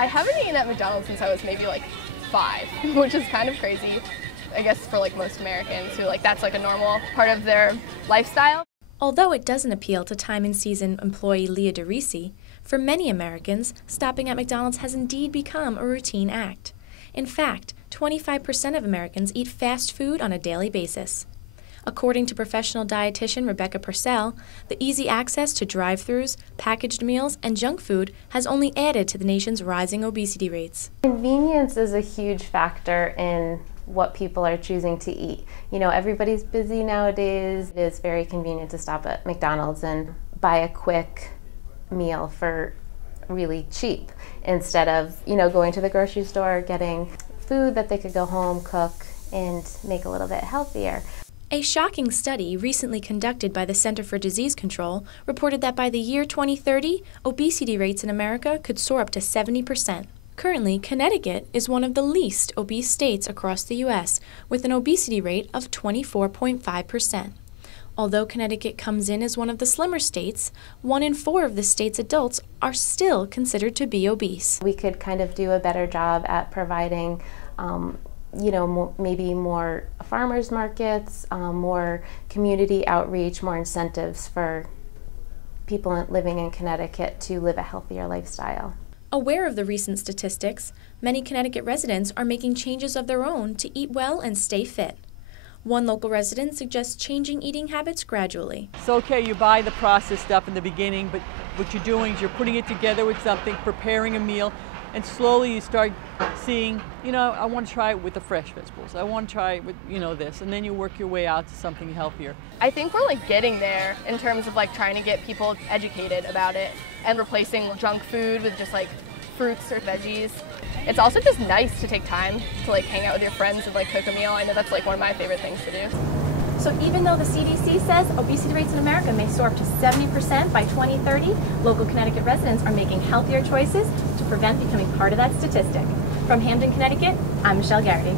I haven't eaten at McDonald's since I was maybe like 5, which is kind of crazy, I guess, for like most Americans who that's like a normal part of their lifestyle. Although it doesn't appeal to time and season employee Leah DeRisi, for many Americans, stopping at McDonald's has indeed become a routine act. In fact, 25% of Americans eat fast food on a daily basis. According to professional dietitian Rebecca Purcell, the easy access to drive-thrus, packaged meals, and junk food has only added to the nation's rising obesity rates. Convenience is a huge factor in what people are choosing to eat. You know, everybody's busy nowadays. It is very convenient to stop at McDonald's and buy a quick meal for really cheap instead of, going to the grocery store, getting food that they could go home, cook, and make a little bit healthier. A shocking study recently conducted by the Center for Disease Control reported that by the year 2030, obesity rates in America could soar up to 70%. Currently, Connecticut is one of the least obese states across the U.S., with an obesity rate of 24.5%. Although Connecticut comes in as one of the slimmer states, 1 in 4 of the state's adults are still considered to be obese. We could kind of do a better job at providing maybe more farmers markets, more community outreach, more incentives for people living in Connecticut to live a healthier lifestyle. Aware of the recent statistics, many Connecticut residents are making changes of their own to eat well and stay fit. One local resident suggests changing eating habits gradually. It's okay, you buy the processed stuff in the beginning, but what you're doing is you're putting it together with something, preparing a meal, and slowly you start seeing, I want to try it with the fresh vegetables. I want to try it with, this, and then you work your way out to something healthier. I think we're getting there in terms of trying to get people educated about it and replacing junk food with just fruits or veggies. It's also just nice to take time to hang out with your friends and cook a meal. I know that's one of my favorite things to do. So even though the CDC says obesity rates in America may soar up to 70% by 2030, local Connecticut residents are making healthier choices to prevent becoming part of that statistic. From Hamden, Connecticut, I'm Michelle Garrity.